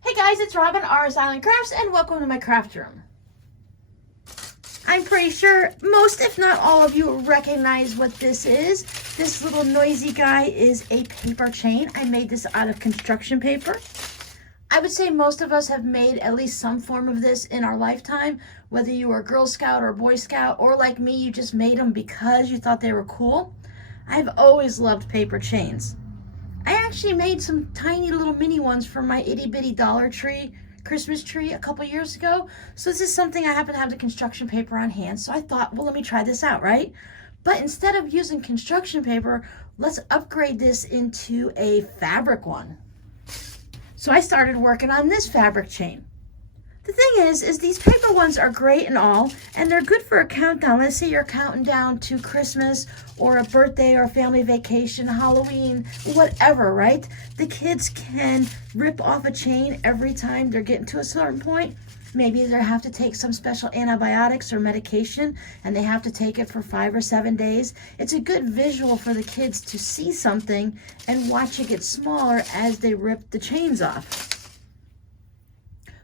Hey guys, it's Robin, R's Island Crafts, and welcome to my craft room. I'm pretty sure most, if not all of you, recognize what this is. This little noisy guy is a paper chain. I made this out of construction paper. I would say most of us have made at least some form of this in our lifetime, whether you were a Girl Scout or Boy Scout, or like me, you just made them because you thought they were cool. I've always loved paper chains. I actually made some tiny little mini ones for my itty bitty Dollar Tree Christmas tree a couple years ago. So this is something I happen to have the construction paper on hand. So I thought, well, let me try this out, right? But instead of using construction paper, let's upgrade this into a fabric one. So I started working on this fabric chain. The thing is these paper ones are great and all, and they're good for a countdown. Let's say you're counting down to Christmas or a birthday or a family vacation, Halloween, whatever, right? The kids can rip off a chain every time they're getting to a certain point. Maybe they have to take some special antibiotics or medication, and they have to take it for 5 or 7 days. It's a good visual for the kids to see something and watch it get smaller as they rip the chains off.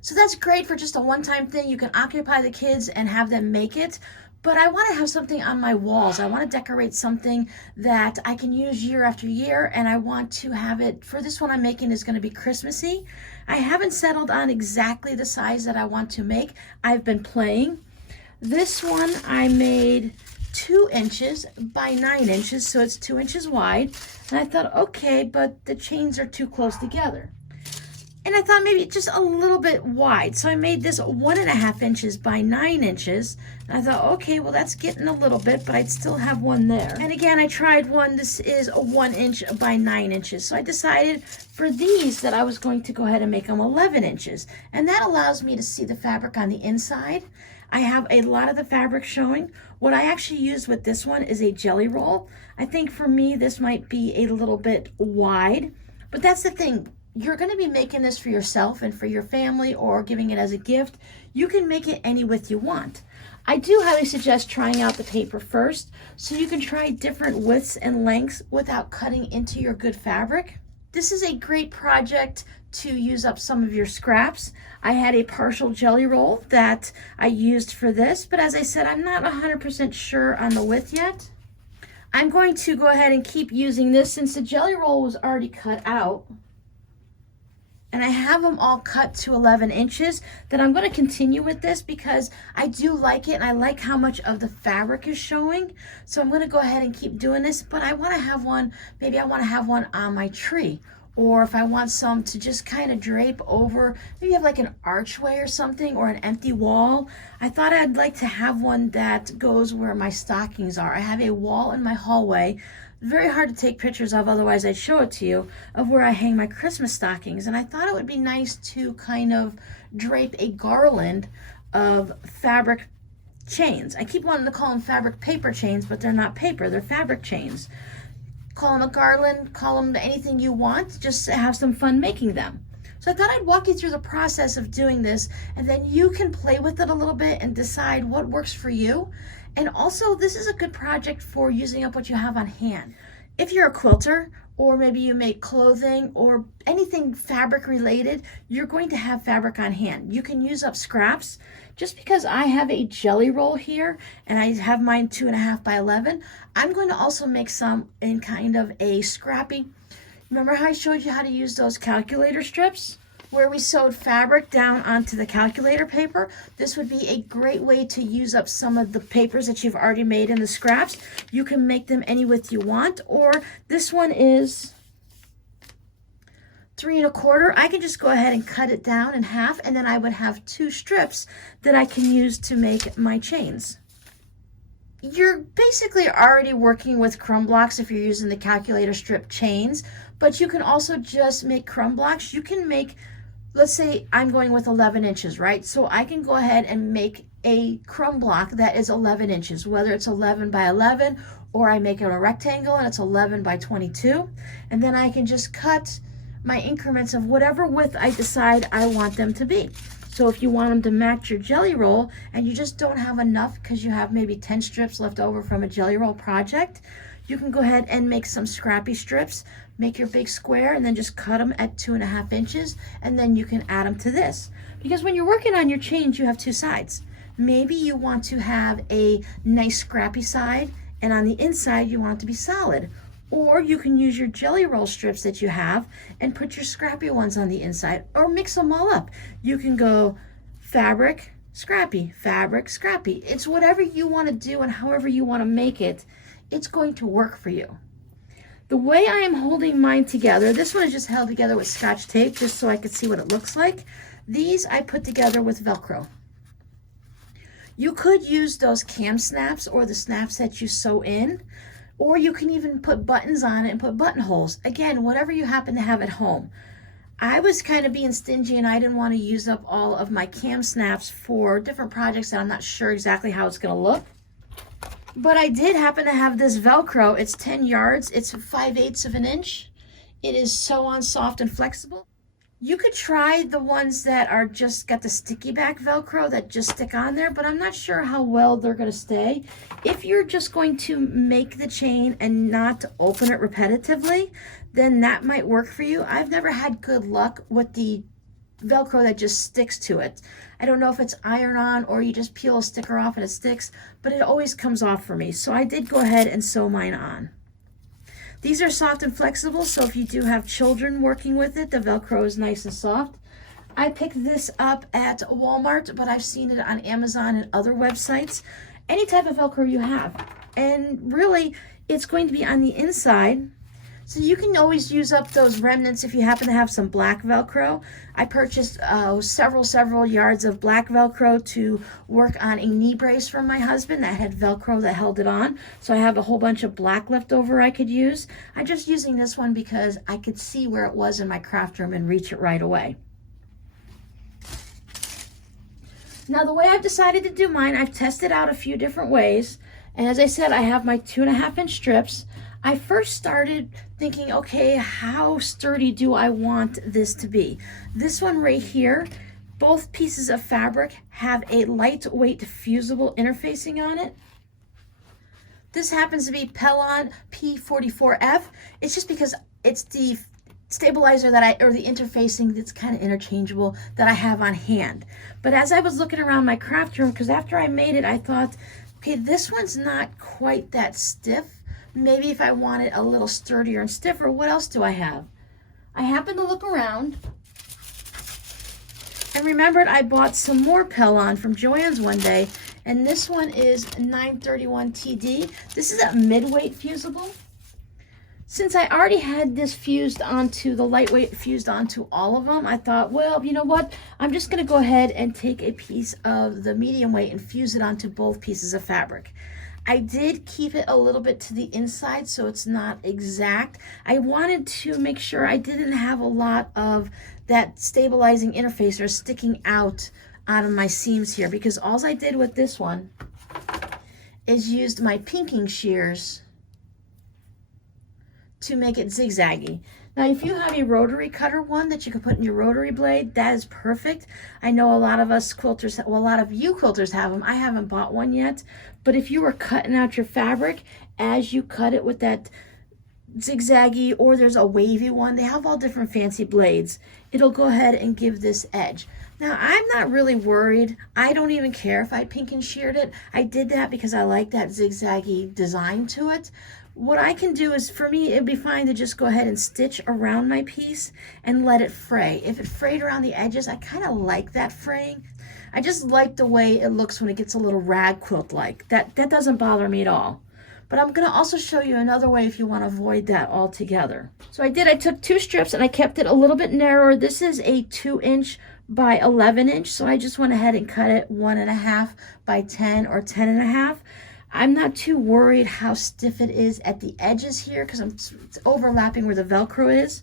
So that's great for just a one-time thing. You can occupy the kids and have them make it. But I want to have something on my walls. I want to decorate something that I can use year after year, and I want to have it, for this one I'm making is going to be Christmassy. I haven't settled on exactly the size that I want to make. I've been playing. This one I made 2 inches by 9 inches, so it's 2 inches wide. And I thought, okay, but the chains are too close together. And I thought maybe just a little bit wide. So I made this 1.5 inches by 9 inches. And I thought, okay, well, that's getting a little bit, but I'd still have one there. And again, I tried one. This is a 1 inch by 9 inches. So I decided for these that I was going to go ahead and make them 11 inches. And that allows me to see the fabric on the inside. I have a lot of the fabric showing. What I actually used with this one is a jelly roll. I think for me, this might be a little bit wide, but that's the thing. You're going to be making this for yourself and for your family or giving it as a gift. You can make it any width you want. I do highly suggest trying out the paper first so you can try different widths and lengths without cutting into your good fabric. This is a great project to use up some of your scraps. I had a partial jelly roll that I used for this, but as I said, I'm not 100% sure on the width yet. I'm going to go ahead and keep using this since the jelly roll was already cut out. And I have them all cut to 11 inches, then I'm going to continue with this because I do like it and I like how much of the fabric is showing. So I'm going to go ahead and keep doing this, but I want to have one, maybe I want to have one on my tree. Or if I want some to just kind of drape over, maybe have like an archway or something or an empty wall. I thought I'd like to have one that goes where my stockings are. I have a wall in my hallway, very hard to take pictures of, otherwise I'd show it to you, of where I hang my Christmas stockings. And I thought it would be nice to kind of drape a garland of fabric chains. I keep wanting to call them fabric paper chains, but they're not paper, they're fabric chains. Call them a garland, call them anything you want, just have some fun making them. So I thought I'd walk you through the process of doing this, and then you can play with it a little bit and decide what works for you. And also, this is a good project for using up what you have on hand. If you're a quilter, or maybe you make clothing or anything fabric related, you're going to have fabric on hand. You can use up scraps. Just because I have a jelly roll here and I have mine 2.5 by 11, I'm going to also make some in kind of a scrappy. Remember how I showed you how to use those calculator strips where we sewed fabric down onto the calculator paper? This would be a great way to use up some of the papers that you've already made in the scraps. You can make them any width you want, or this one is 3 1/4. I can just go ahead and cut it down in half, and then I would have 2 strips that I can use to make my chains. You're basically already working with crumb blocks if you're using the calculator strip chains, but you can also just make crumb blocks. You can make, let's say I'm going with 11 inches, right? So I can go ahead and make a crumb block that is 11 inches, whether it's 11 by 11 or I make it a rectangle and it's 11 by 22. And then I can just cut my increments of whatever width I decide I want them to be. So if you want them to match your jelly roll and you just don't have enough because you have maybe 10 strips left over from a jelly roll project, you can go ahead and make some scrappy strips. make your big square and then just cut them at 2.5 inches, and then you can add them to this. Because when you're working on your chains, you have two sides. Maybe you want to have a nice scrappy side, and on the inside you want it to be solid. Or you can use your jelly roll strips that you have and put your scrappy ones on the inside, or mix them all up. You can go fabric, scrappy, fabric, scrappy. It's whatever you want to do and however you want to make it, it's going to work for you. The way I am holding mine together, this one is just held together with Scotch tape just so I could see what it looks like. These I put together with Velcro. You could use those cam snaps or the snaps that you sew in, or you can even put buttons on it and put buttonholes. Again, whatever you happen to have at home. I was kind of being stingy and I didn't want to use up all of my cam snaps for different projects that I'm not sure exactly how it's going to look. But I did happen to have this Velcro. It's 10 yards. It's 5/8 of an inch. It is sew on soft and flexible. You could try the ones that are just got the sticky back Velcro that just stick on there, but I'm not sure how well they're going to stay. If you're just going to make the chain and not open it repetitively, then that might work for you. I've never had good luck with the Velcro that just sticks to it. I don't know if it's iron-on or you just peel a sticker off and it sticks, but it always comes off for me. So I did go ahead and sew mine on. These are soft and flexible, so if you do have children working with it, the Velcro is nice and soft. I picked this up at Walmart, but I've seen it on Amazon and other websites. Any type of Velcro you have. And really, it's going to be on the inside. So you can always use up those remnants if you happen to have some black Velcro. I purchased several yards of black Velcro to work on a knee brace for my husband that had Velcro that held it on. So I have a whole bunch of black left over I could use. I'm just using this one because I could see where it was in my craft room and reach it right away. Now the way I've decided to do mine, I've tested out a few different ways. And as I said, I have my 2.5 inch strips. I first started thinking, okay, how sturdy do I want this to be? This one right here, both pieces of fabric have a lightweight fusible interfacing on it. This happens to be Pellon P44F. It's just because it's the stabilizer or the interfacing that's kind of interchangeable that I have on hand. But as I was looking around my craft room, because after I made it, I thought, okay, this one's not quite that stiff. Maybe if I want it a little sturdier and stiffer, what else do I have? I happened to look around and remembered I bought some more Pellon from Joann's one day, and this one is 931 TD. This is a mid-weight fusible. Since I already had this fused onto the lightweight fused onto all of them, I thought, well, you know what? I'm just going to go ahead and take a piece of the medium weight and fuse it onto both pieces of fabric. I did keep it a little bit to the inside so it's not exact. I wanted to make sure I didn't have a lot of that stabilizing interfacer sticking out of my seams here, because all I did with this one is used my pinking shears to make it zigzaggy. Now, if you have a rotary cutter one that you can put in your rotary blade, that is perfect. I know a lot of us quilters, well, a lot of you quilters have them. I haven't bought one yet, but if you were cutting out your fabric, as you cut it with that zigzaggy, or there's a wavy one, they have all different fancy blades. It'll go ahead and give this edge. Now, I'm not really worried. I don't even care if I pink and sheared it. I did that because I like that zigzaggy design to it. What I can do is, for me, it'd be fine to just go ahead and stitch around my piece and let it fray. If it frayed around the edges, I kind of like that fraying. I just like the way it looks when it gets a little rag quilt-like. That doesn't bother me at all. But I'm going to also show you another way if you want to avoid that altogether. So I took 2 strips and I kept it a little bit narrower. This is a 2-inch by 11-inch, so I just went ahead and cut it 1.5 by 10 or 10.5. I'm not too worried how stiff it is at the edges here because it's overlapping where the Velcro is.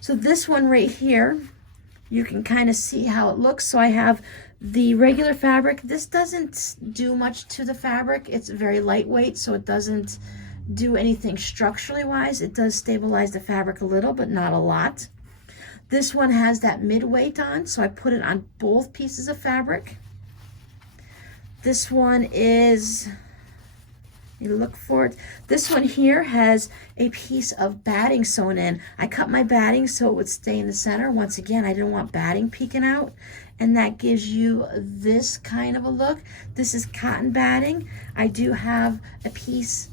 So this one right here, you can kind of see how it looks. So I have the regular fabric. This doesn't do much to the fabric. It's very lightweight, so it doesn't do anything structurally wise. It does stabilize the fabric a little, but not a lot. This one has that mid-weight on, so I put it on both pieces of fabric. This one is You look for it. This one here has a piece of batting sewn in. I cut my batting so it would stay in the center. Once again, I didn't want batting peeking out. And that gives you this kind of a look. This is cotton batting. I do have a piece,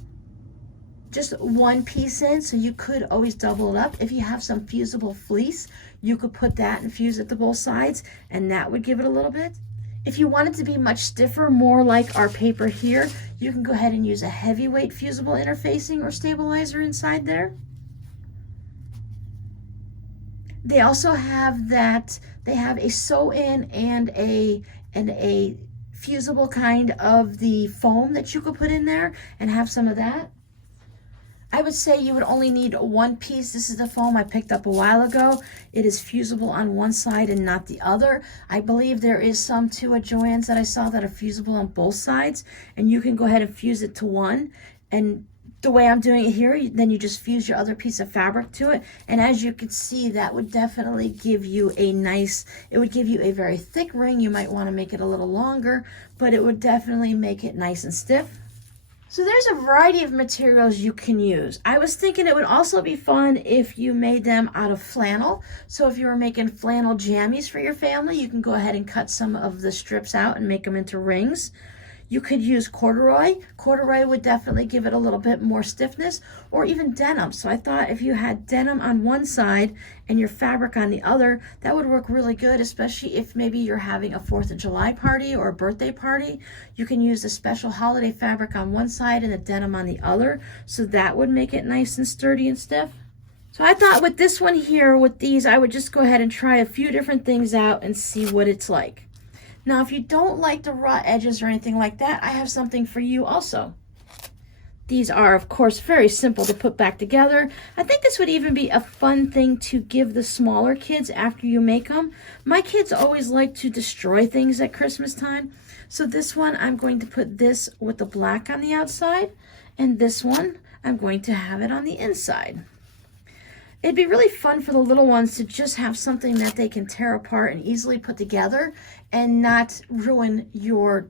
just one piece in, so you could always double it up. If you have some fusible fleece, you could put that and fuse it to both sides, and that would give it a little bit. If you want it to be much stiffer, more like our paper here, you can go ahead and use a heavyweight fusible interfacing or stabilizer inside there. They also have that, they have a sew-in and a fusible kind of the foam that you could put in there and have some of that. I would say you would only need one piece. This is the foam I picked up a while ago. It is fusible on one side and not the other. I believe there is some too at Joann's that I saw that are fusible on both sides, and you can go ahead and fuse it to one. And the way I'm doing it here, then you just fuse your other piece of fabric to it. And as you can see, that would definitely give you a nice, it would give you a very thick ring. You might want to make it a little longer, but it would definitely make it nice and stiff. So there's a variety of materials you can use. I was thinking it would also be fun if you made them out of flannel. So if you were making flannel jammies for your family, you can go ahead and cut some of the strips out and make them into rings. You could use corduroy. Corduroy would definitely give it a little bit more stiffness, or even denim. So I thought if you had denim on one side and your fabric on the other, that would work really good, especially if maybe you're having a 4th of July party or a birthday party. You can use the special holiday fabric on one side and the denim on the other. So that would make it nice and sturdy and stiff. So I thought with this one here, with these, I would just go ahead and try a few different things out and see what it's like. Now, if you don't like the raw edges or anything like that, I have something for you also. These are, of course, very simple to put back together. I think this would even be a fun thing to give the smaller kids after you make them. My kids always like to destroy things at Christmas time. So this one, I'm going to put this with the black on the outside. And this one, I'm going to have it on the inside. It'd be really fun for the little ones to just have something that they can tear apart and easily put together and not ruin your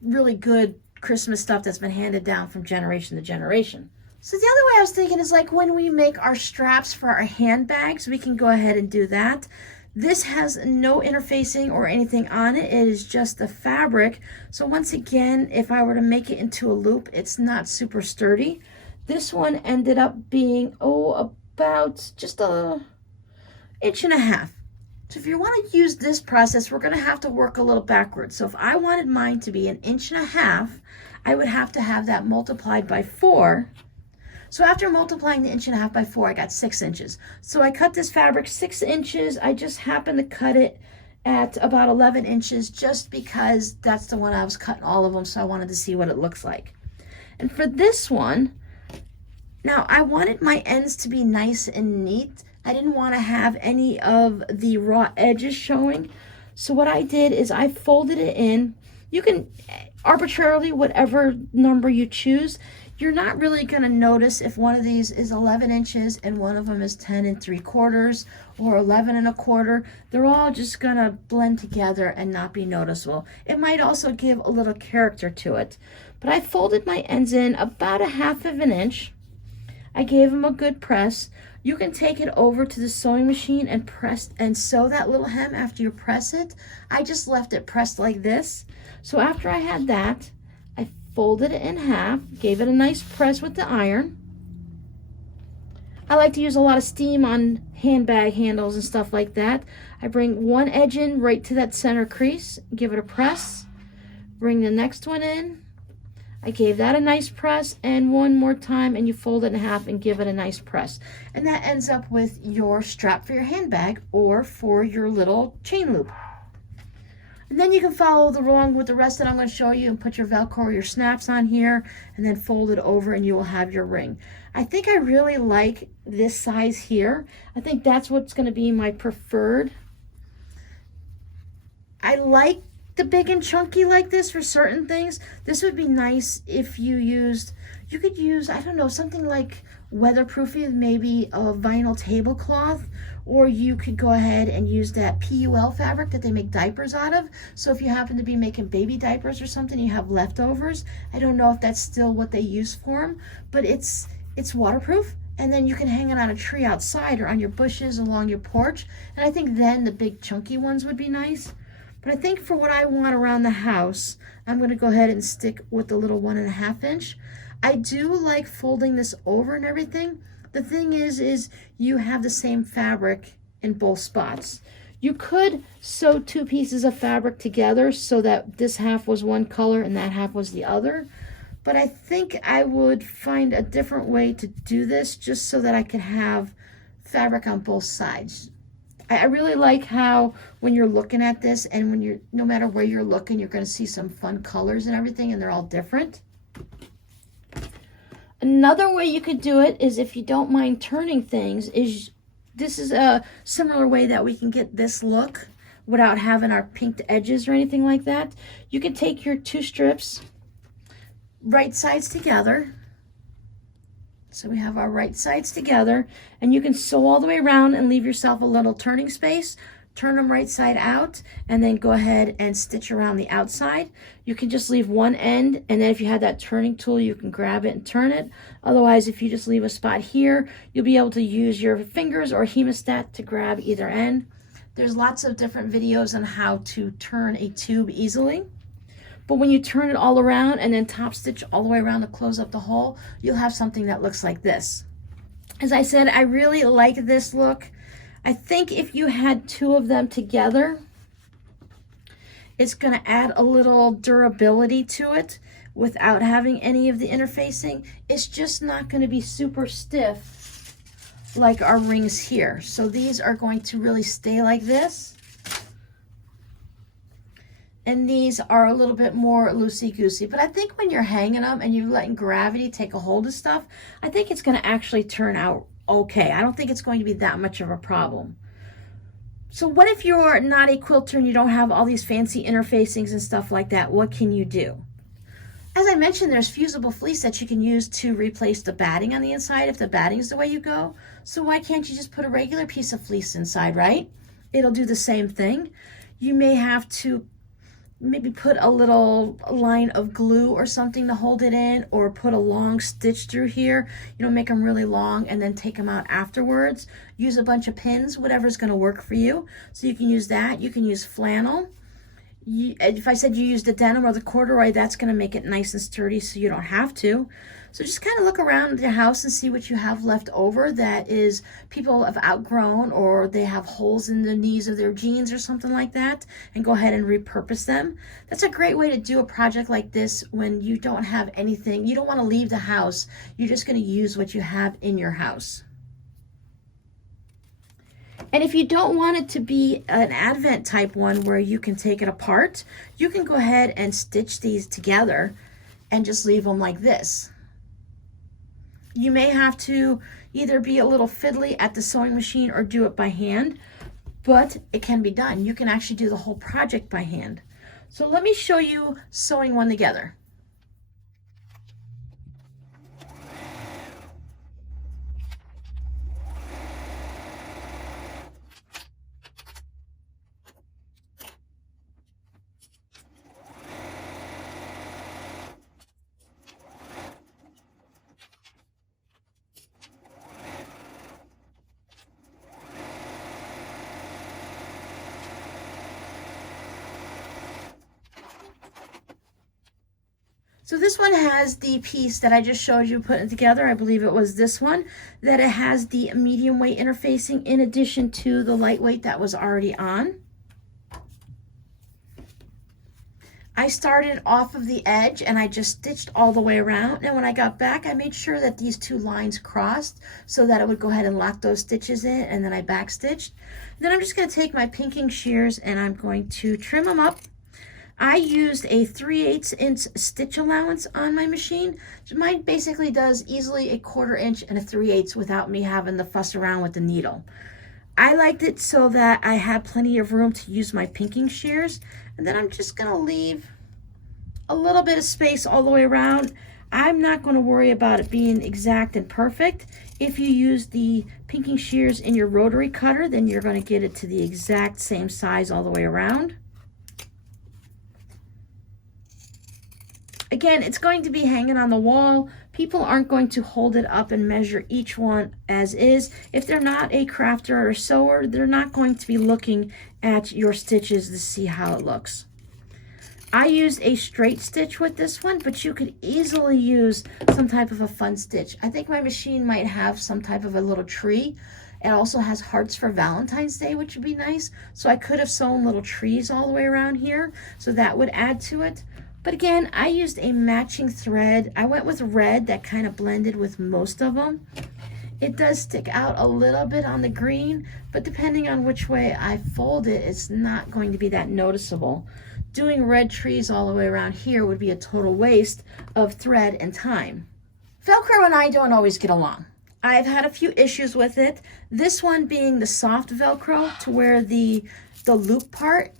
really good Christmas stuff that's been handed down from generation to generation. So the other way I was thinking is like when we make our straps for our handbags, we can go ahead and do that. This has no interfacing or anything on it. It is just the fabric. So once again, if I were to make it into a loop, it's not super sturdy. This one ended up being, about just an inch and a half. So if you want to use this process, we're going to have to work a little backwards. So if I wanted mine to be an inch and a half, I would have to have that multiplied by 4. So after multiplying the inch and a half by 4, I got 6 inches. So I cut this fabric 6 inches. I just happened to cut it at about 11 inches just because that's the one I was cutting all of them. So I wanted to see what it looks like. And for this one, now, I wanted my ends to be nice and neat. I didn't want to have any of the raw edges showing. So what I did is I folded it in. You can arbitrarily, whatever number you choose. You're not really going to notice if one of these is 11 inches and one of them is 10 3/4 or 11 1/4. They're all just going to blend together and not be noticeable. It might also give a little character to it. But I folded my ends in about 1/2 of an inch. I gave them a good press. You can take it over to the sewing machine and press and sew that little hem after you press it. I just left it pressed like this. So after I had that, I folded it in half, gave it a nice press with the iron. I like to use a lot of steam on handbag handles and stuff like that. I bring one edge in right to that center crease, give it a press, bring the next one in. I gave that a nice press, and one more time, and you fold it in half and give it a nice press. And that ends up with your strap for your handbag or for your little chain loop. And then you can follow along with the rest that I'm going to show you and put your Velcro or your snaps on here and then fold it over and you will have your ring. I think I really like this size here. I think that's what's going to be my preferred. I like the big and chunky like this for certain things. This would be nice if you used, you could use, I don't know, something like weatherproofing, maybe a vinyl tablecloth, or you could go ahead and use that PUL fabric that they make diapers out of. So if you happen to be making baby diapers or something, you have leftovers. I don't know if that's still what they use for them, but it's waterproof. And then you can hang it on a tree outside or on your bushes along your porch. And I think then the big chunky ones would be nice. But I think for what I want around the house, I'm going to go ahead and stick with the little 1.5 inch. I do like folding this over and everything. The thing is you have the same fabric in both spots. You could sew 2 pieces of fabric together so that this half was one color and that half was the other. But I think I would find a different way to do this just so that I could have fabric on both sides. I really like how when you're looking at this, and when you're, no matter where you're looking, you're going to see some fun colors and everything, and they're all different. Another way you could do it is, if you don't mind turning things, is this is a similar way that we can get this look without having our pinked edges or anything like that. You can take your 2 strips, right sides together. So we have our right sides together, and you can sew all the way around and leave yourself a little turning space. Turn them right side out, and then go ahead and stitch around the outside. You can just leave one end, and then if you have that turning tool, you can grab it and turn it. Otherwise, if you just leave a spot here, you'll be able to use your fingers or hemostat to grab either end. There's lots of different videos on how to turn a tube easily. But when you turn it all around and then top stitch all the way around to close up the hole, you'll have something that looks like this. As I said, I really like this look. I think if you had 2 of them together, it's going to add a little durability to it without having any of the interfacing. It's just not going to be super stiff like our rings here. So these are going to really stay like this. And these are a little bit more loosey-goosey. But I think when you're hanging them and you're letting gravity take a hold of stuff, I think it's going to actually turn out okay. I don't think it's going to be that much of a problem. So what if you're not a quilter and you don't have all these fancy interfacings and stuff like that? What can you do? As I mentioned, there's fusible fleece that you can use to replace the batting on the inside if the batting is the way you go. So why can't you just put a regular piece of fleece inside, right? It'll do the same thing. You may have to maybe put a little line of glue or something to hold it in, or put a long stitch through here, make them really long and then take them out afterwards. Use a bunch of pins, whatever's going to work for you. So you can use that. You can use flannel. If I said you use the denim or the corduroy, that's going to make it nice and sturdy so you don't have to. So just kind of look around your house and see what you have left over that is people have outgrown, or they have holes in the knees of their jeans or something like that, and go ahead and repurpose them. That's a great way to do a project like this when you don't have anything. You don't want to leave the house. You're just going to use what you have in your house. And if you don't want it to be an advent type one where you can take it apart, you can go ahead and stitch these together and just leave them like this. You may have to either be a little fiddly at the sewing machine or do it by hand, but it can be done. You can actually do the whole project by hand. So let me show you sewing one together. So this one has the piece that I just showed you putting together. I believe it was this one, that it has the medium weight interfacing in addition to the lightweight that was already on. I started off of the edge and I just stitched all the way around. And when I got back, I made sure that these 2 lines crossed so that it would go ahead and lock those stitches in, and then I back stitched. Then I'm just going to take my pinking shears and I'm going to trim them up. I used a 3/8 inch stitch allowance on my machine. Mine basically does easily a 1/4 inch and a 3/8 without me having to fuss around with the needle. I liked it so that I had plenty of room to use my pinking shears. And then I'm just gonna leave a little bit of space all the way around. I'm not going to worry about it being exact and perfect. If you use the pinking shears in your rotary cutter, then you're going to get it to the exact same size all the way around. Again, it's going to be hanging on the wall. People aren't going to hold it up and measure each one as is. If they're not a crafter or a sewer, they're not going to be looking at your stitches to see how it looks. I used a straight stitch with this one, but you could easily use some type of a fun stitch. I think my machine might have some type of a little tree. It also has hearts for Valentine's Day, which would be nice. So I could have sewn little trees all the way around here, so that would add to it. But again, I used a matching thread. I went with red that kind of blended with most of them. It does stick out a little bit on the green, but depending on which way I fold it, it's not going to be that noticeable. Doing red trees all the way around here would be a total waste of thread and time. Velcro and I don't always get along. I've had a few issues with it. This one being the soft Velcro, to where the loop part,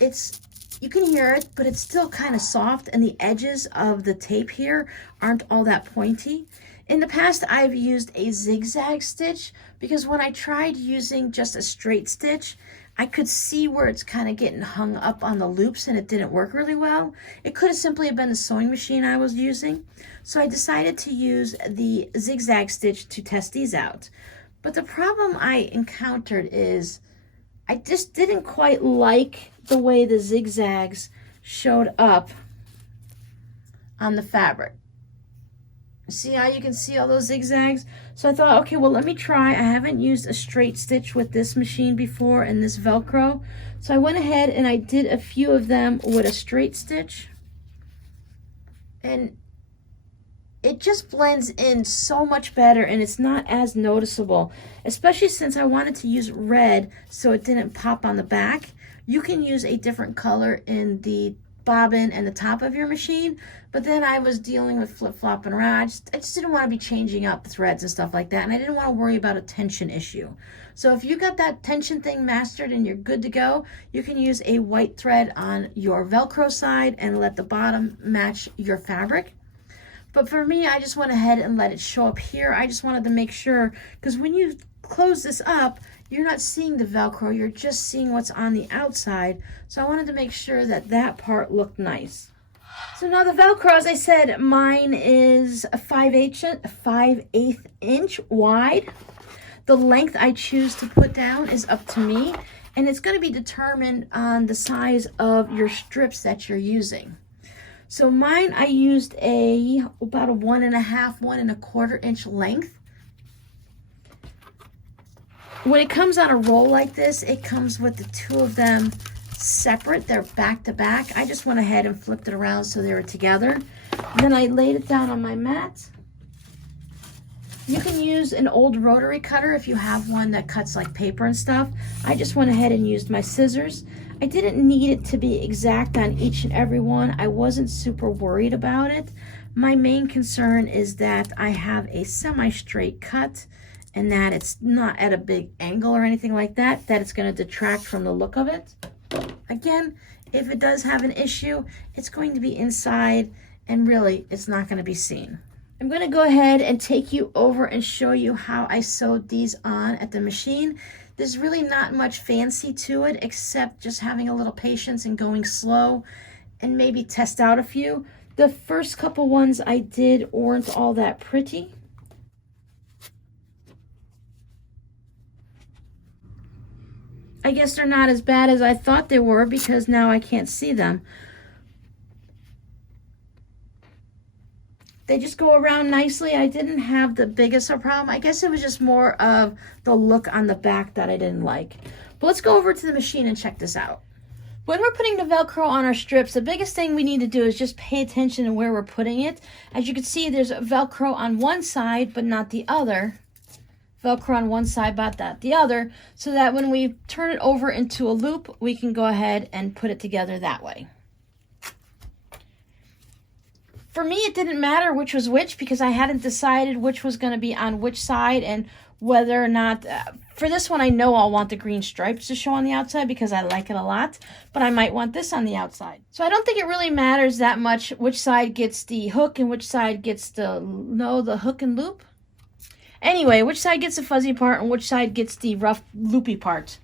you can hear it, but it's still kind of soft, and the edges of the tape here aren't all that pointy. In the past, I've used a zigzag stitch, because when I tried using just a straight stitch, I could see where it's kind of getting hung up on the loops, and it didn't work really well. It could have simply been the sewing machine I was using. So I decided to use the zigzag stitch to test these out. But the problem I encountered is I just didn't quite like the way the zigzags showed up on the fabric. See how you can see all those zigzags? So I thought, okay, well, let me try. I haven't used a straight stitch with this machine before and this Velcro. So I went ahead and I did a few of them with a straight stitch. And it just blends in so much better, and it's not as noticeable, especially since I wanted to use red so it didn't pop on the back. You can use a different color in the bobbin and the top of your machine, but then I was dealing with flip-flopping around. I just didn't want to be changing up threads and stuff like that, and I didn't want to worry about a tension issue. So if you got that tension thing mastered and you're good to go, you can use a white thread on your Velcro side and let the bottom match your fabric. But for me, I just went ahead and let it show up here. I just wanted to make sure, because when you close this up, you're not seeing the Velcro, you're just seeing what's on the outside. So I wanted to make sure that that part looked nice. So now the Velcro, as I said, mine is a 5/8 inch wide. The length I choose to put down is up to me, and it's going to be determined on the size of your strips that you're using. So mine, I used about a 1.5, 1.25 inch length. When it comes on a roll like this, it comes with the two of them separate. They're back to back. I just went ahead and flipped it around so they were together. Then I laid it down on my mat. You can use an old rotary cutter if you have one that cuts like paper and stuff. I just went ahead and used my scissors. I didn't need it to be exact on each and every one. I wasn't super worried about it. My main concern is that I have a semi-straight cut and that it's not at a big angle or anything like that, that it's going to detract from the look of it. Again, if it does have an issue, it's going to be inside and really it's not going to be seen. I'm going to go ahead and take you over and show you how I sewed these on at the machine. There's really not much fancy to it except just having a little patience and going slow and maybe test out a few. The first couple ones I did weren't all that pretty. I guess they're not as bad as I thought they were because now I can't see them. They just go around nicely. I didn't have the biggest of problem. I guess it was just more of the look on the back that I didn't like. But let's go over to the machine and check this out. When we're putting the Velcro on our strips, the biggest thing we need to do is just pay attention to where we're putting it. As you can see, there's Velcro on one side, but not the other. Velcro on one side, but not the other, so that when we turn it over into a loop, we can go ahead and put it together that way. For me, it didn't matter which was which because I hadn't decided which was going to be on which side and whether or not, for this one I know I'll want the green stripes to show on the outside because I like it a lot, but I might want this on the outside. So I don't think it really matters that much which side gets the hook and which side gets the hook and loop. Anyway, which side gets the fuzzy part and which side gets the rough loopy part.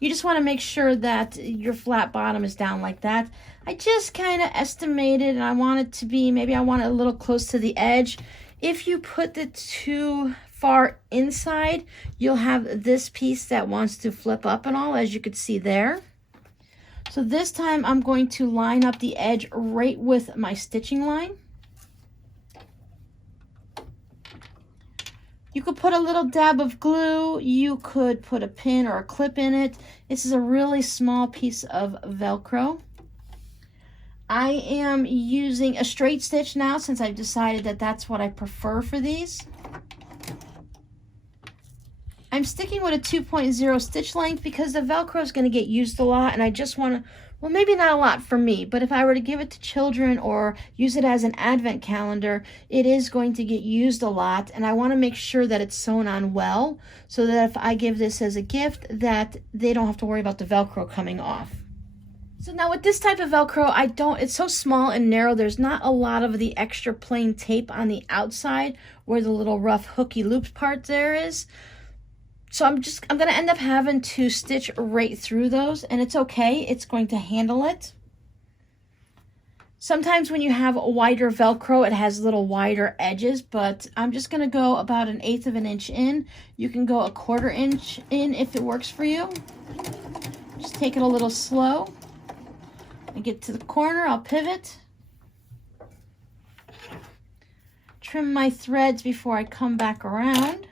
You just want to make sure that your flat bottom is down like that. I just kind of estimated, and I want it to be, maybe I want it a little close to the edge. If you put it too far inside, you'll have this piece that wants to flip up and all, as you could see there. So this time I'm going to line up the edge right with my stitching line. You could put a little dab of glue, you could put a pin or a clip in it. This is a really small piece of Velcro. I am using a straight stitch now since I've decided that that's what I prefer for these. I'm sticking with a 2.0 stitch length because the Velcro is going to get used a lot, and I just want to, well, maybe not a lot for me, but if I were to give it to children or use it as an advent calendar, it is going to get used a lot, and I want to make sure that it's sewn on well so that if I give this as a gift, that they don't have to worry about the Velcro coming off. So now with this type of Velcro, it's so small and narrow, there's not a lot of the extra plain tape on the outside where the little rough hooky loops part there is. So I'm going to end up having to stitch right through those, and it's okay. It's going to handle it. Sometimes when you have a wider Velcro, it has little wider edges, but I'm just going to go about 1/8 of an inch in. You can go 1/4 inch in if it works for you. Just take it a little slow. I get to the corner, I'll pivot. Trim my threads before I come back around.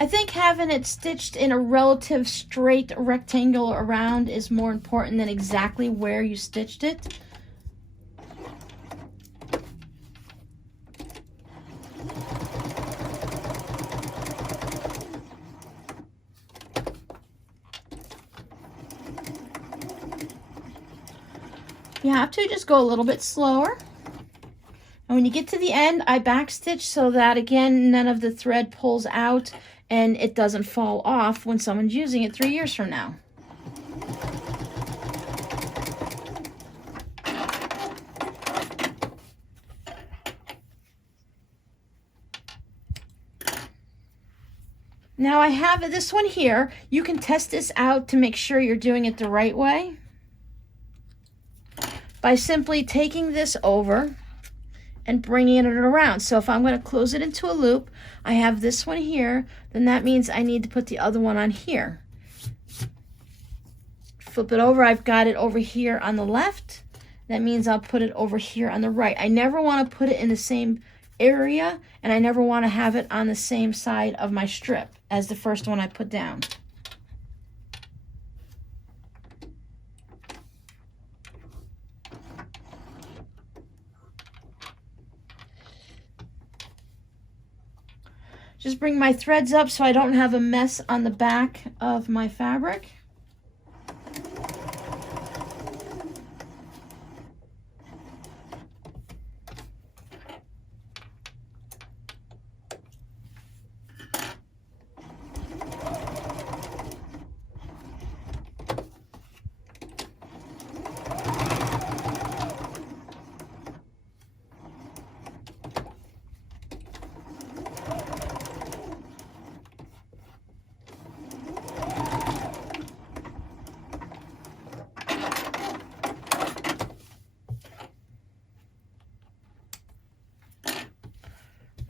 I think having it stitched in a relative straight rectangle around is more important than exactly where you stitched it. You have to just go a little bit slower. And when you get to the end, I backstitch so that, again, none of the thread pulls out and it doesn't fall off when someone's using it 3 years from now. Now I have this one here. You can test this out to make sure you're doing it the right way by simply taking this over and bringing it around. So if I'm going to close it into a loop, I have this one here, then that means I need to put the other one on here. Flip it over, I've got it over here on the left. That means I'll put it over here on the right. I never want to put it in the same area, and I never want to have it on the same side of my strip as the first one I put down. Just bring my threads up so I don't have a mess on the back of my fabric.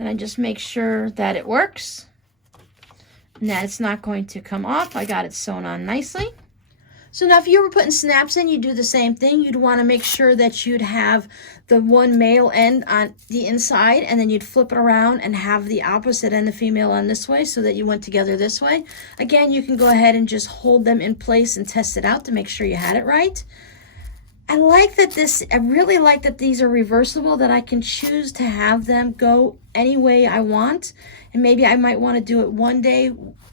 And I just make sure that it works and that it's not going to come off. I got it sewn on nicely. So now if you were putting snaps in, you'd do the same thing. You'd want to make sure that you'd have the one male end on the inside, and then you'd flip it around and have the opposite end, the female end, this way, so that you went together this way. Again, you can go ahead and just hold them in place and test it out to make sure you had it right. I really like that these are reversible, that I can choose to have them go any way I want. And maybe I might want to do it one day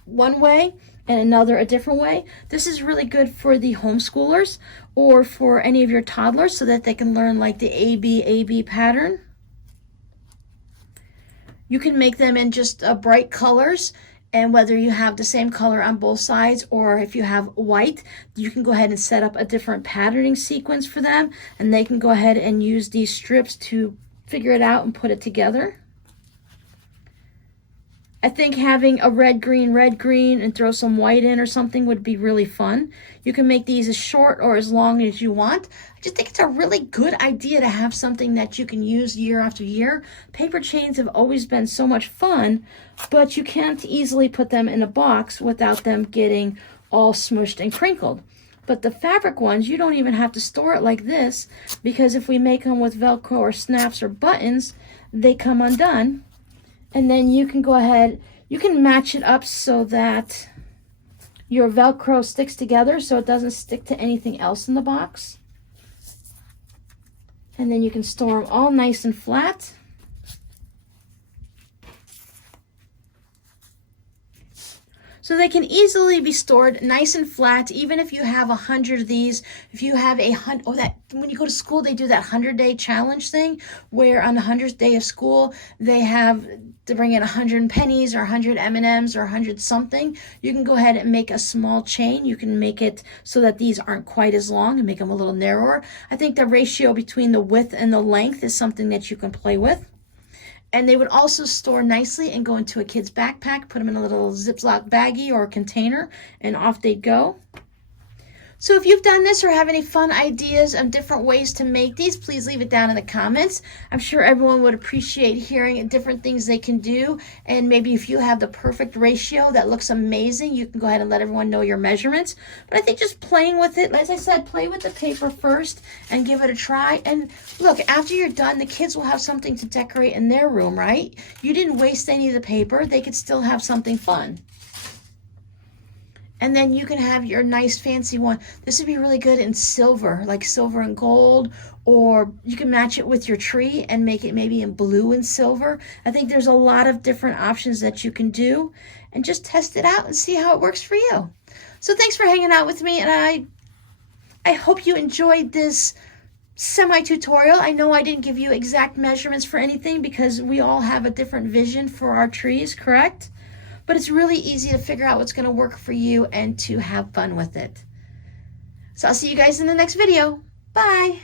one way and another a different way. This is really good for the homeschoolers or for any of your toddlers so that they can learn like the AB pattern. You can make them in just bright colors, and whether you have the same color on both sides or if you have white, you can go ahead and set up a different patterning sequence for them, and they can go ahead and use these strips to figure it out and put it together. I think having a red, green, and throw some white in or something would be really fun. You can make these as short or as long as you want. I just think it's a really good idea to have something that you can use year after year. Paper chains have always been so much fun, but you can't easily put them in a box without them getting all smushed and crinkled. But the fabric ones, you don't even have to store it like this, because if we make them with Velcro or snaps or buttons, they come undone. And then you can go ahead, you can match it up so that your Velcro sticks together so it doesn't stick to anything else in the box. And then you can store them all nice and flat. So they can easily be stored nice and flat, even if you have 100 of these. If you have when you go to school, they do that 100-day challenge thing, where on the 100th day of school, they have to bring in 100 pennies or 100 M&Ms or 100 something. You can go ahead and make a small chain. You can make it so that these aren't quite as long and make them a little narrower. I think the ratio between the width and the length is something that you can play with. And they would also store nicely and go into a kid's backpack, put them in a little Ziploc baggie or container, and off they'd go. So if you've done this or have any fun ideas on different ways to make these, please leave it down in the comments. I'm sure everyone would appreciate hearing different things they can do. And maybe if you have the perfect ratio that looks amazing, you can go ahead and let everyone know your measurements. But I think just playing with it, as I said, play with the paper first and give it a try. And look, after you're done, the kids will have something to decorate in their room, right? You didn't waste any of the paper. They could still have something fun. And then you can have your nice fancy one. This would be really good in silver, like silver and gold, or you can match it with your tree and make it maybe in blue and silver. I think there's a lot of different options that you can do, and just test it out and see how it works for you. So thanks for hanging out with me, and I hope you enjoyed this semi-tutorial. I know I didn't give you exact measurements for anything because we all have a different vision for our trees, correct? But it's really easy to figure out what's going to work for you and to have fun with it. So I'll see you guys in the next video. Bye.